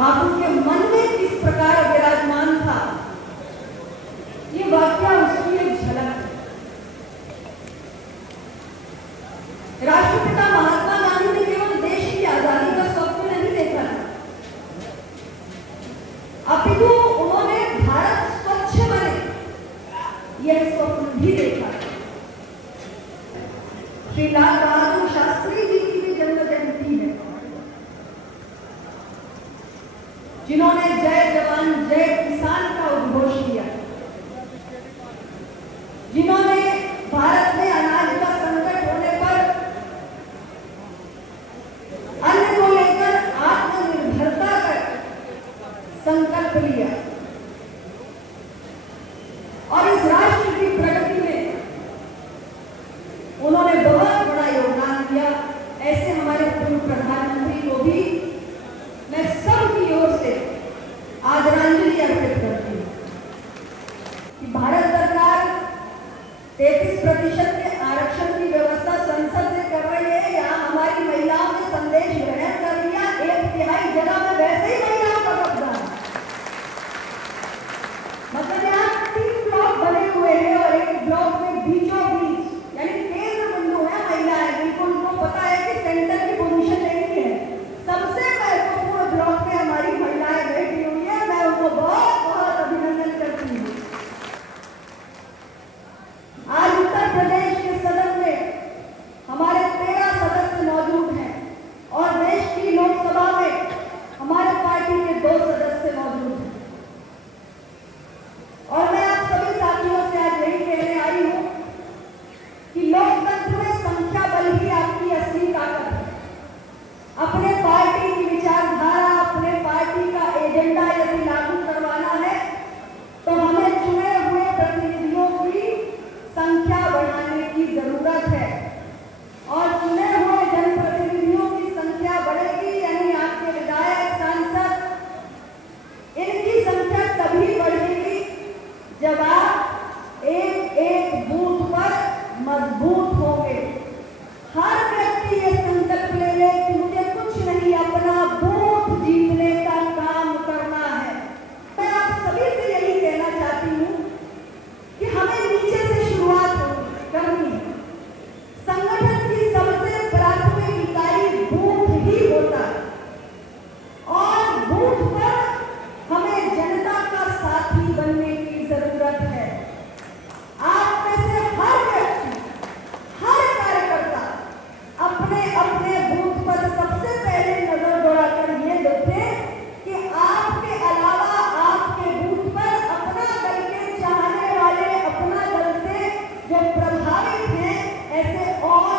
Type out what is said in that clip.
बापू के मन में किस प्रकार विराजमान था, ये वाक्य उसकी एक झलक है। राष्ट्रपिता महात्मा गांधी ने केवल देश की आजादी का स्वप्न नहीं देखा था, अपितु उन्होंने भारत स्वच्छ बने यह स्वप्न भी देखा। श्री लाल बहादुर शास्त्री जी की भी जन्म जयंती है, जिन्होंने जय जवान जय किसान का उद्घोष किया, जिन्होंने भारत में अनाज का संकट होने पर अन्न को लेकर आत्मनिर्भरता का संकल्प लिया और इस राष्ट्र की प्रगति में उन्होंने बहुत बड़ा योगदान दिया। ऐसे हमारे पूर्व प्रधानमंत्री को भी मैं सबकी ओर से आदरांजलि अर्पित करती हूँ कि भारत सरकार 33% के आरक्षण की व्यवस्था संसद से कर रही है। यहाँ हमारी महिलाओं ने संदेश ग्रहण कर लिया, 1/3 जगह में वैसे ही महिलाओं का कब्जा है। मतलब यहाँ 3 ब्लॉक बने हुए हैं और एक ब्लॉक में बीचों बीच यानी केंद्र बिंदु है महिलाएं। बिल्कुल उनको पता है कि सेंटर की पोजीशन लेनी है। सबसे महत्वपूर्ण ब्लॉक में हमारी महिलाएं बैठी हुई है, मैं उनको बहुत बहुत अभिनंदन करती हूँ। आज उत्तर प्रदेश के सदन में हमारे 13 सदस्य मौजूद हैं और देश की लोकसभा में हमारे पार्टी के 2 सदस्य मौजूद हैं। और मैं आप सभी साथियों से आज यही कहने आई हूं कि लोकतंत्र में संख्या बल ही आपकी असली ताकत है। अपने पार्टी की विचारधारा, अपने पार्टी का एजेंडा यदि लागू करवाना है तो हमें चुने हुए प्रतिनिधियों की संख्या बढ़ाने की जरूरत है और चुने हुए जनप्रतिनिधियों की संख्या बढ़ेगी, यानी आपके विधायक, सांसद, इनकी संख्या तभी बढ़ेगी जब आप एक एक बूथ पर मजबूत होंगे। हर व्यक्ति ये संकल्प ले ले कि मुझे कुछ नहीं, अपना बूथ जीतने का काम करना है। मैं आप सभी से यही कहना चाहती हूँ कि हमें नीचे से शुरुआत करनी है। संगठन की सबसे प्राथमिक इकाई बूथ ही होता है और बूथ पर हमें जनता का साथी बनने की जरूरत है। आप में से हर व्यक्ति, हर कार्यकर्ता अपने अपने बूथ पर सबसे पहले नजर दौड़ाकर ये देखे कि आपके अलावा आपके बूथ पर अपना दल के चाहने वाले, अपना दल से जो प्रभावित हैं, ऐसे और